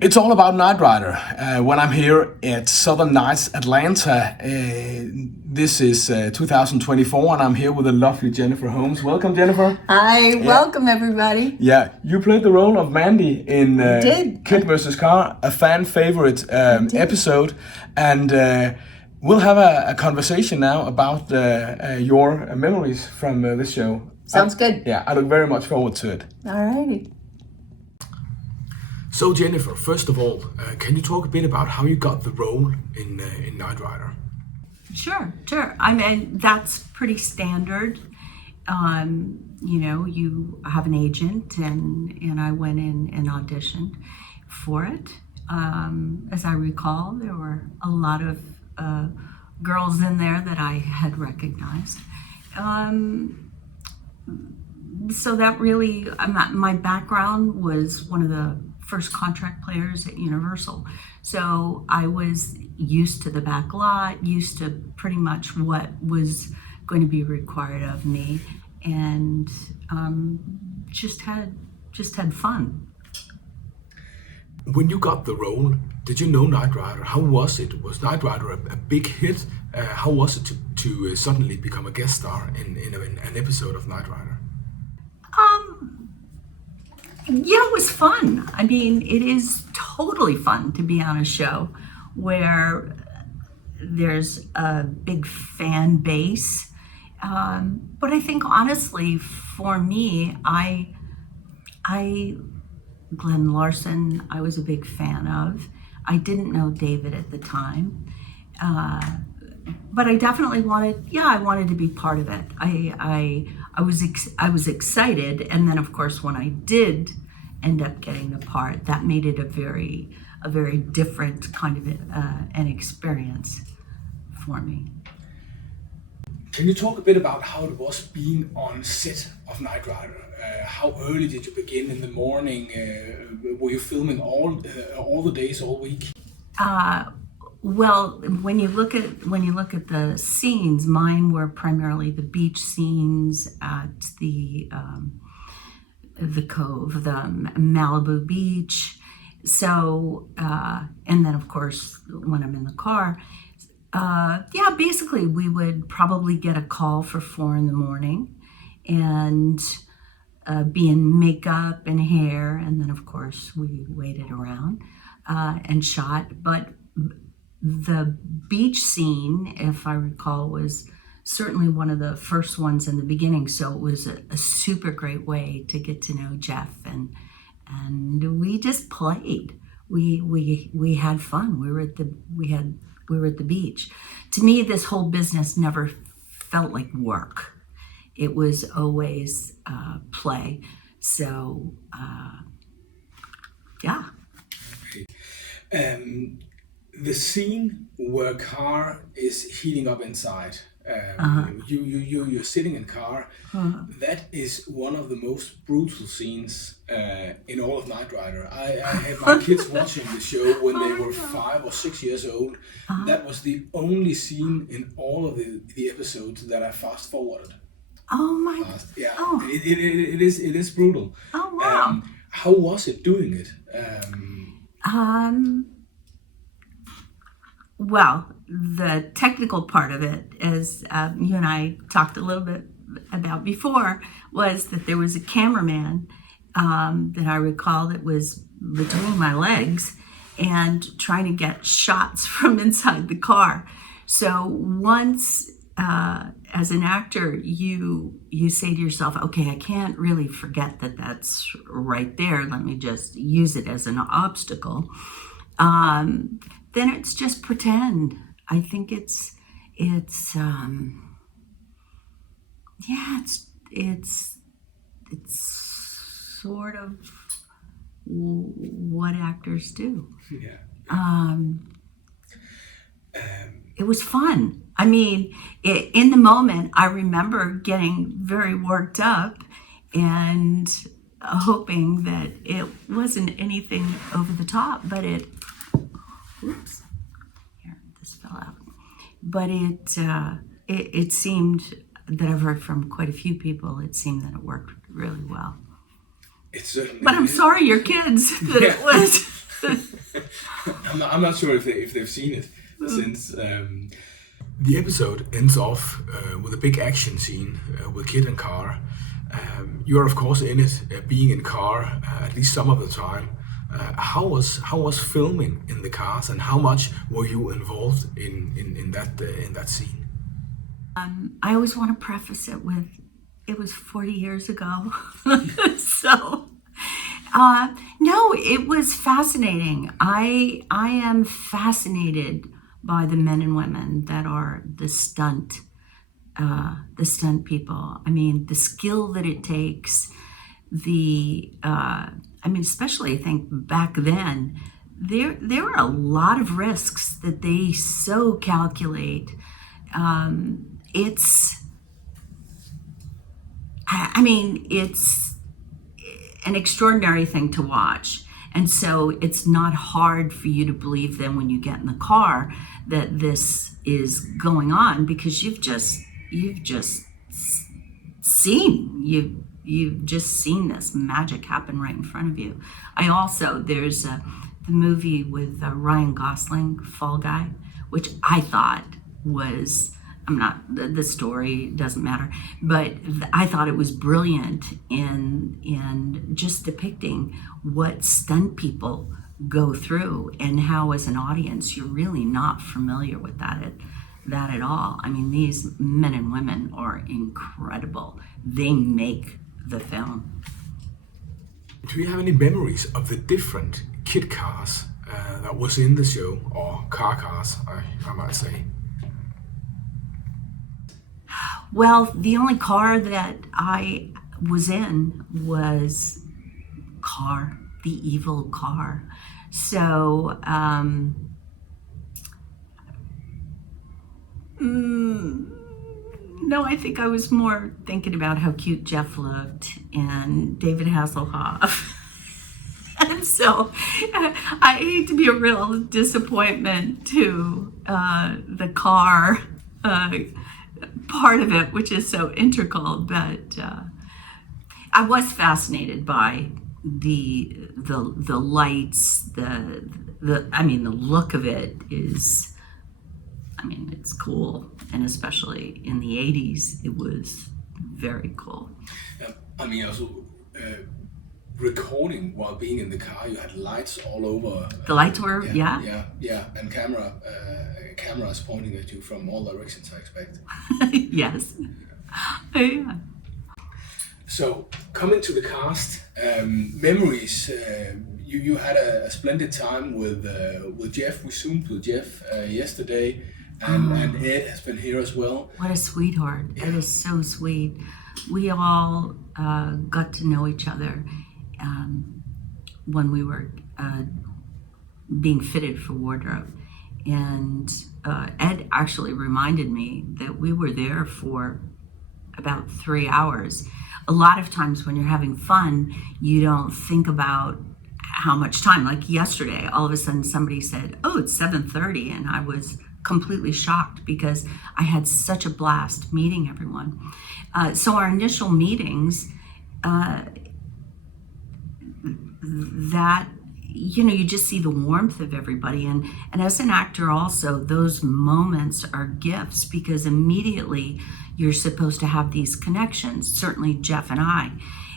It's all about Knight Rider. When I'm here at Southern Nights, Atlanta, this is 2024, and I'm here with the lovely Jennifer Holmes. Welcome, Jennifer. Hi, welcome everybody. Yeah, you played the role of Mandy in K.I.T.T vs. K.A.R.R, a fan favorite episode, and we'll have a conversation now about your memories from this show. Sounds good. Yeah, I look very much forward to it. All righty. So Jennifer, first of all, can you talk a bit about how you got the role in Knight Rider? Sure. I mean, that's pretty standard. You have an agent, and I went in and auditioned for it. As I recall, there were a lot of girls in there that I had recognized. So that really, my background was one of the first contract players at Universal. So I was used to the back lot, used to pretty much what was going to be required of me, and just had fun. When you got the role, did you know Knight Rider? How was it? Was Knight Rider a big hit? How was it to suddenly become a guest star in an episode of Knight Rider? Yeah, it was fun. I mean, it is totally fun to be on a show where there's a big fan base. But I think honestly, for me, Glenn Larson, I was a big fan of. I didn't know David at the time. But I definitely wanted to be part of it. I was excited, and then of course when I did end up getting the part, that made it a very different kind of an experience for me. Can you talk a bit about how it was being on set of Knight Rider? How early did you begin in the morning? Were you filming all the days, all week? Well, when you look at the scenes, mine were primarily the beach scenes at the Cove, the Malibu beach. So, and then of course when I'm in the car, basically we would probably get a call for 4 a.m. and be in makeup and hair, and then of course we waited around and shot. But the beach scene, if I recall, was certainly one of the first ones in the beginning. So it was a super great way to get to know Jeff, and we just played. We had fun. We were at the beach. To me, this whole business never felt like work. It was always play. So yeah. Okay. The scene where K.A.R.R is heating up inside, you're sitting in K.A.R.R. That is one of the most brutal scenes in all of Knight Rider. I had my kids watching the show when they were 5 or 6 years old. That was the only scene in all of the episodes that I fast forwarded. Oh my! Yeah, oh. It is brutal. Oh wow! How was it doing it? Well, the technical part of it, as you and I talked a little bit about before, was that there was a cameraman that I recall that was between my legs and trying to get shots from inside the car. So once, as an actor, you say to yourself, okay, I can't really forget that that's right there. Let me just use it as an obstacle. Then it's just pretend. I think it's sort of what actors do. Yeah. It was fun. I mean, in the moment, I remember getting very worked up and hoping that it wasn't anything over the top, but oops, here, this fell out. But it seemed that I've heard from quite a few people, it seemed that it worked really well. It certainly But I'm sorry, your kids, that it was I'm not sure if they've seen it since. The episode ends off with a big action scene with Kit and Car. You're of course in it, being in car at least some of the time. How was filming in the cars, and how much were you involved in that scene? I always want to preface it with, it was 40 years ago. So, no, it was fascinating. I am fascinated by the men and women that are the stunt people. I mean, the skill that it takes, especially I think back then, there were a lot of risks that they so calculate. It's an extraordinary thing to watch. And so it's not hard for you to believe then when you get in the car that this is going on, because you've just seen this magic happen right in front of you. There's the movie with Ryan Gosling, Fall Guy, which I thought was, the story doesn't matter, but I thought it was brilliant in just depicting what stunt people go through, and how as an audience you're really not familiar with that at all. I mean, these men and women are incredible. They make the film. Do you have any memories of the different kit cars that was in the show, or car cars, I might say? Well, the only car that I was in was Car, the evil car. So, no, I think I was more thinking about how cute Jeff looked and David Hasselhoff. And so I hate to be a real disappointment to the car part of it, which is so integral, but I was fascinated by the lights, the look of it is, it's cool, and especially in the 80s, it was very cool. Also recording while being in the car, you had lights all over. The lights were, yeah, and cameras pointing at you from all directions, I expect. Yes. Yeah. So, coming to the cast, memories. You had a splendid time with Jeff. We zoomed with Jeff yesterday, and Ed has been here as well. What a sweetheart! Yeah. That is so sweet. We all got to know each other when we were being fitted for wardrobe, and Ed actually reminded me that we were there for about 3 hours. A lot of times when you're having fun, you don't think about how much time. Like yesterday, all of a sudden somebody said, "Oh, it's 7:30," and I was completely shocked because I had such a blast meeting everyone. So our initial meetings, you just see the warmth of everybody, and as an actor also, those moments are gifts, because immediately you're supposed to have these connections, certainly Jeff and I,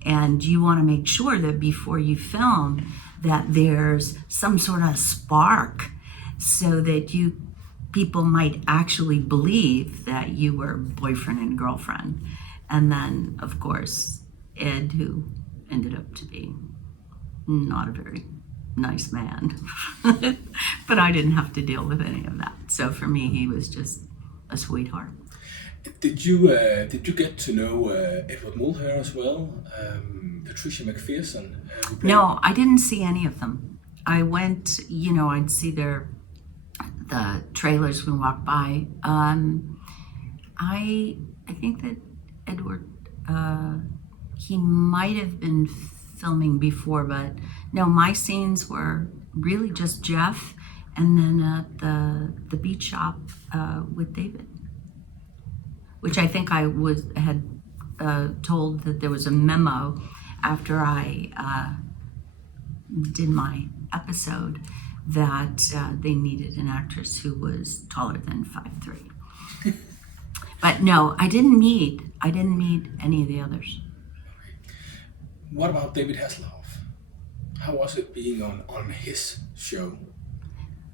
and you want to make sure that before you film that there's some sort of spark, so that people might actually believe that you were boyfriend and girlfriend. And then of course Ed, who ended up to be not a very nice man, but I didn't have to deal with any of that. So for me, he was just a sweetheart. Did you get to know Edward Mulhare as well? Patricia McPherson? No, I didn't see any of them. I went, I'd see the trailers when we walked by. I think that Edward, he might have been filming before, but no, my scenes were really just Jeff, and then at the beach shop with David, which I think I had told that there was a memo after I did my episode that they needed an actress who was taller than 5'3". But no, I didn't meet any of the others. What about David Hasselhoff? How was it being on his show?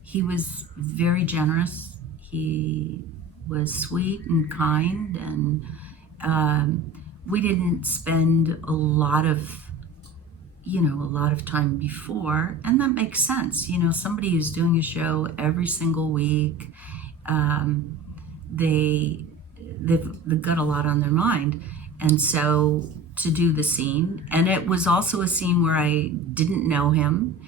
He was very generous. He was sweet and kind, and we didn't spend a lot of time before, and that makes sense. Somebody who's doing a show every single week, they've got a lot on their mind, and so to do the scene, and it was also a scene where I didn't know him,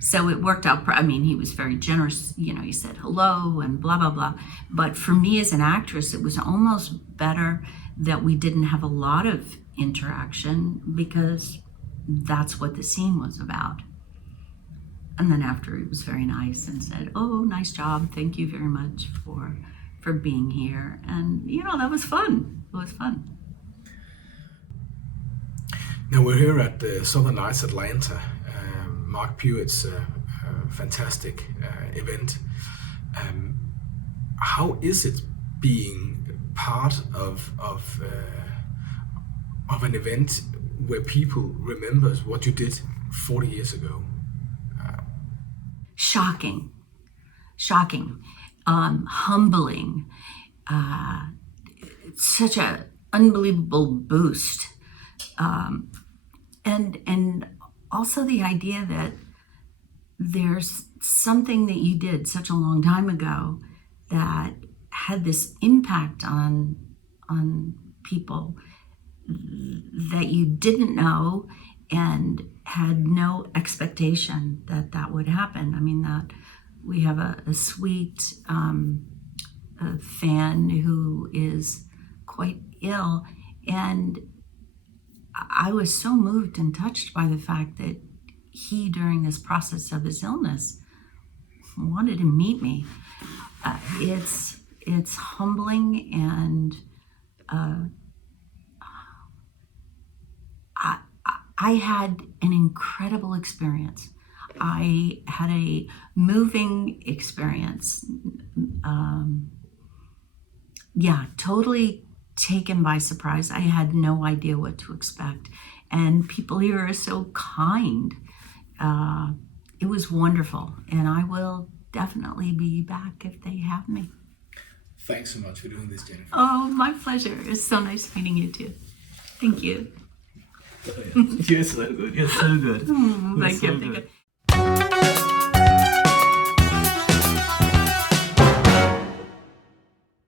so it worked out. He was very generous. He said hello and blah blah blah. But for me as an actress, it was almost better that we didn't have a lot of interaction, because that's what the scene was about. And then after, he was very nice and said, "Oh, nice job. Thank you very much for being here." And that was fun. It was fun. Now we're here at the Southern Nights Atlanta, Mark Puette's fantastic event. How is it being part of an event where people remember what you did 40 years ago? Shocking, humbling, such an unbelievable boost. And also the idea that there's something that you did such a long time ago that had this impact on people that you didn't know and had no expectation that would happen. That we have a sweet fan who is quite ill, and I was so moved and touched by the fact that he, during this process of his illness, wanted to meet me. It's humbling, and I had an incredible experience. I had a moving experience. Totally taken by surprise. I had no idea what to expect. And people here are so kind. It was wonderful. And I will definitely be back if they have me. Thanks so much for doing this, Jennifer. Oh, my pleasure. It's so nice meeting you too. Thank you. You're so good. You're so good. Thank you.